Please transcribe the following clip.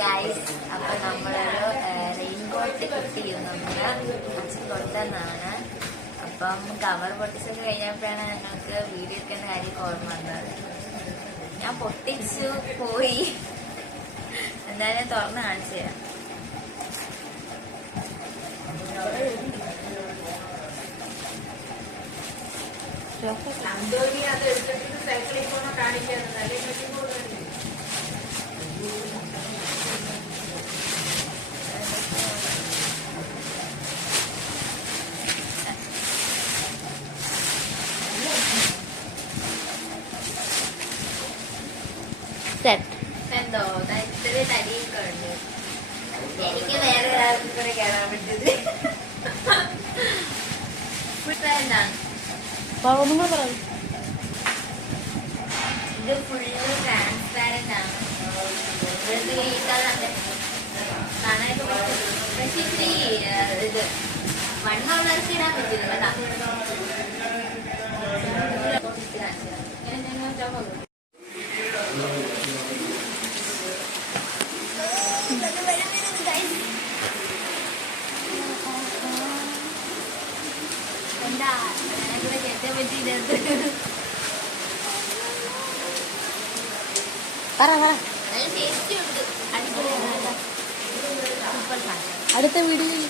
Guys, അപ്പൊ നമ്മളൊരു raincoat കിട്ടിയിരുന്നു അച്ഛൻ കൊണ്ടുവന്നാണ്. അപ്പം കവർ പൊട്ടിച്ചൊക്കെ കഴിഞ്ഞപ്പോഴാണ് ഞങ്ങൾക്ക് വീഡിയോ എടുക്കുന്ന കാര്യം ഓർമ്മ വന്നത്. ഞാൻ പൊട്ടിച്ചു പോയി. എന്തായാലും തുറന്ന് കാണിച്ചു തരാം. അത് എടുത്തിട്ട് സൈക്കിളിൽ പോണ കാണിക്കാറുണ്ട്. എന്തോ ഇത്രയും തടിയൊക്കെ ഉണ്ട്. എനിക്ക് വേറെ ഒരാൾക്കും കൂടെ കയറാൻ പറ്റത് എന്താണ് ഇത് ഫുള്ള് ട്രാൻസ്പാരന്റ് ആണ്. കാണാനൊക്കെ പറ്റും. പക്ഷെ ഇത്തിരി ഇത് വണ്ണമുള്ളവർക്ക് ഇടാൻ പറ്റില്ല കേട്ടാ. എന്താ ഞാനിവിടെ ചെറ്റാൻ പറ്റിയില്ല. നല്ല ടേസ്റ്റി ഉണ്ട്. അടിപൊളിയാണ്. സൂപ്പർ സാധനം. അടുത്ത വീഡിയോയിൽ